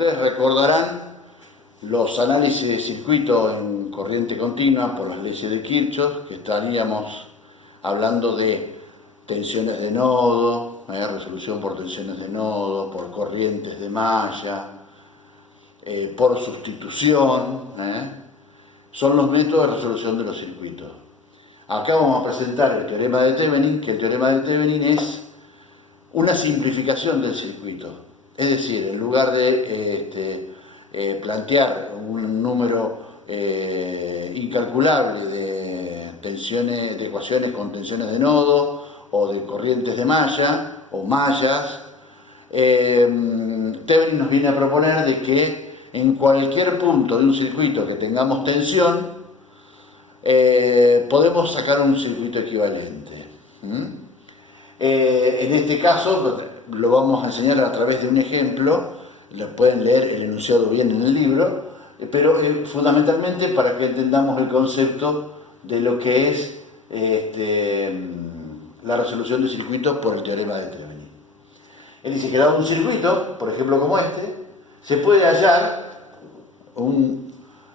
Ustedes recordarán los análisis de circuito en corriente continua por las leyes de Kirchhoff, que estaríamos hablando de tensiones de nodo, resolución por tensiones de nodo, por corrientes de malla, por sustitución, son los métodos de resolución de los circuitos. Acá vamos a presentar el teorema de Thevenin, que el teorema de Thevenin es una simplificación del circuito. Es decir, en lugar de plantear un número incalculable de tensiones, de ecuaciones con tensiones de nodo o de corrientes de malla o mallas, Thevenin nos viene a proponer de que en cualquier punto de un circuito que tengamos tensión, podemos sacar un circuito equivalente. En este caso lo vamos a enseñar a través de un ejemplo. Lo pueden leer el enunciado bien en el libro, pero fundamentalmente para que entendamos el concepto de lo que es la resolución de circuitos por el teorema de Thevenin. Él dice que dado un circuito, por ejemplo como este, se puede hallar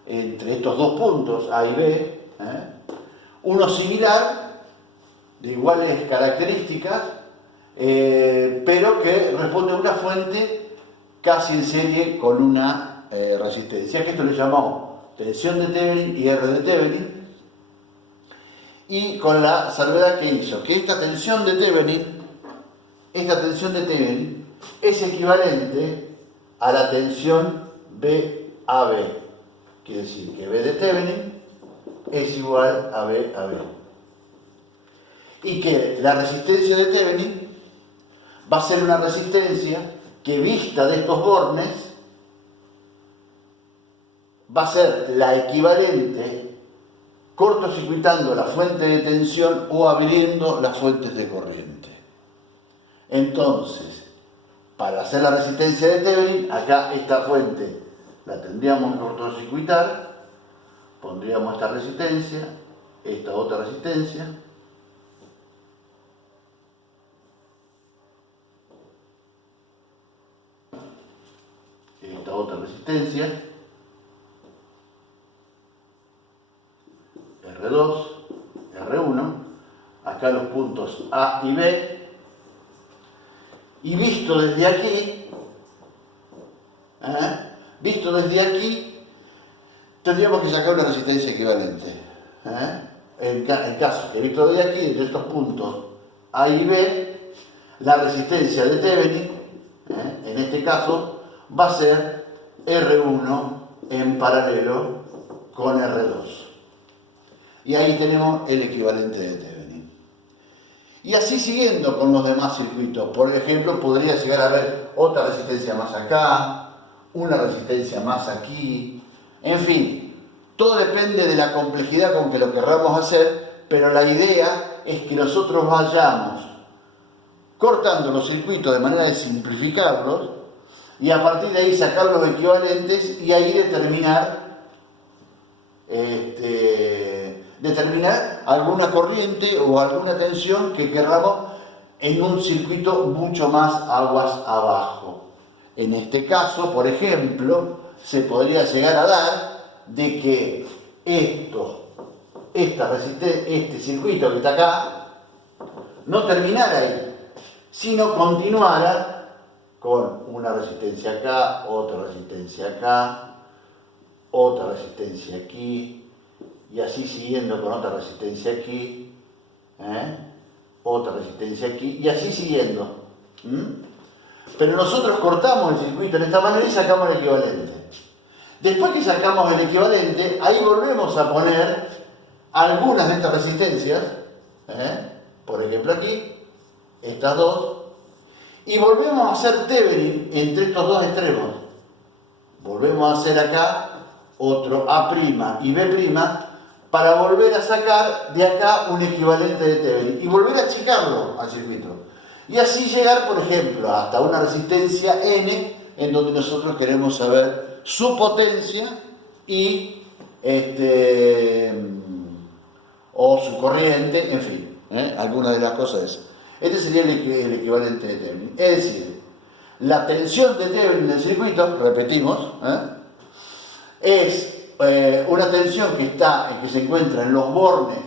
entre estos dos puntos A y B, uno similar, de iguales características, pero que responde a una fuente casi en serie con una resistencia, que esto le llamamos tensión de Thevenin y R de Thevenin, y con la salvedad que hizo, que esta tensión de Thevenin es equivalente a la tensión BAB, quiere decir que B de Thevenin es igual a BAB, y que la resistencia de Thevenin va a ser una resistencia que, vista de estos bornes, va a ser la equivalente cortocircuitando la fuente de tensión o abriendo las fuentes de corriente. Entonces, para hacer la resistencia de Thevenin, acá esta fuente la tendríamos que cortocircuitar, pondríamos esta resistencia, esta otra resistencia, esta otra resistencia, R2, R1, acá los puntos A y B, y visto desde aquí, tendríamos que sacar una resistencia equivalente. En caso que visto desde aquí, de estos puntos A y B, la resistencia de Thevenin, en este caso, va a ser R1 en paralelo con R2. Y ahí tenemos el equivalente de Thevenin. Y así siguiendo con los demás circuitos. Por ejemplo, podría llegar a haber otra resistencia más acá, una resistencia más aquí. En fin, todo depende de la complejidad con que lo querramos hacer, pero la idea es que nosotros vayamos cortando los circuitos de manera de simplificarlos y a partir de ahí sacar los equivalentes y ahí determinar alguna corriente o alguna tensión que querramos en un circuito mucho más aguas abajo. En este caso, por ejemplo, se podría llegar a dar de que este circuito que está acá no terminara ahí, sino continuara con una resistencia acá, otra resistencia acá, otra resistencia aquí, y así siguiendo con otra resistencia aquí, otra resistencia aquí, y así siguiendo. Pero nosotros cortamos el circuito de esta manera y sacamos el equivalente. Después que sacamos el equivalente, ahí volvemos a poner algunas de estas resistencias, por ejemplo aquí, estas dos, y volvemos a hacer Thevenin entre estos dos extremos. Volvemos a hacer acá otro A' y B' para volver a sacar de acá un equivalente de Thevenin y volver a achicarlo al circuito. Y así llegar, por ejemplo, hasta una resistencia N, en donde nosotros queremos saber su potencia y o su corriente, en fin, alguna de las cosas. Este sería el equivalente de Thevenin. Es decir, La tensión de Thevenin del circuito, repetimos, es una tensión que se encuentra en los bornes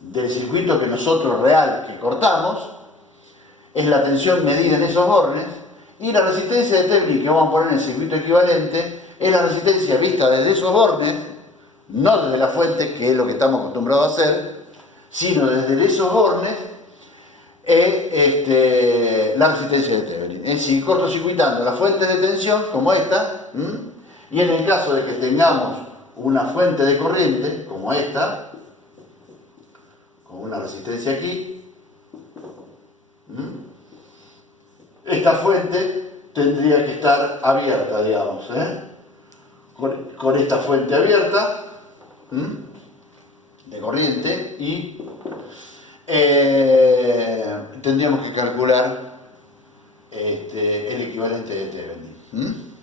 del circuito que nosotros real que cortamos, es la tensión medida en esos bornes, y la resistencia de Thevenin que vamos a poner en el circuito equivalente es la resistencia vista desde esos bornes, no desde la fuente, que es lo que estamos acostumbrados a hacer, sino desde esos bornes, la resistencia de Thevenin. Es decir, cortocircuitando la fuente de tensión, como esta, y en el caso de que tengamos una fuente de corriente, como esta, con una resistencia aquí, esta fuente tendría que estar abierta, digamos, con esta fuente abierta de corriente, y tendríamos que calcular el equivalente de Thevenin.